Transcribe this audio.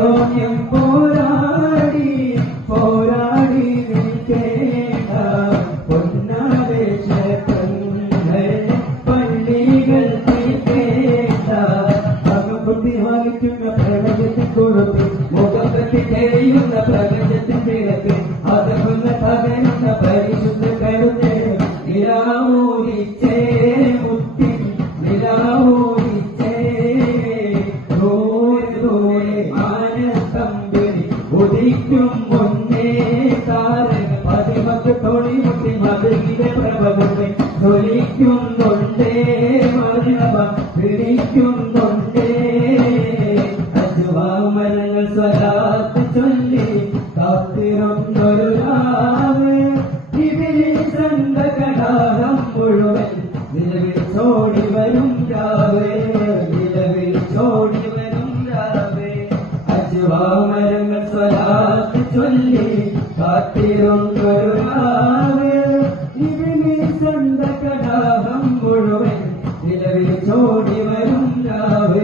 ലോക്യം പോരാടി പോരാടി നിൽക്കേണ്ട പൊന്നാരെ ക്ഷേത്രങ്ങളെ പള്ളികൾ തീർക്കേണ്ട പകപുട്ടി വാങ്ങിക്കുന്ന പ്രപഞ്ചത്തിൽ കൊടുത്ത് മുഖത്തെത്തി തെളിയുന്ന പ്രപഞ്ചത്തിൽ വിളക്ക് അതകുന്ന പകരുന്ന പരിശുദ്ധ കരുതേ നിലാവൂരിച്ചേ മുത്തി നിലാവൂരിച്ചേ ദൂരെ ദൂരെ മാനത്തമ്പിളി ഉദിക്കും മുന്നേ താരക പതിമത്ത് തൊളിമുട്ടി മധുരിലെ പ്രഭവത്തെ തൊലിക്കുന്നുണ്ടേ മരവ പിടിക്കുന്നുണ്ടേ അജുവാമരങ്ങൾ സ്വലാത്ത് ചൊല്ലി കാത്തിരുന്നൊരു രാവ് ഇതിലെ ചന്തകടാഹം മുഴുവൻ നിലവിൽ ചോടി വരും രാവേ നിലവിൽ ചോടി വരും രാവേ അജുവാമരങ്ങൾ സ്വലാത്ത് ചൊല്ലി കാത്തിരുന്നൊരു രാവ് ഇതിലെ ചന്തകടാഹം മുഴുവൻ നിലവിൽ ചോടി വരും രാവേ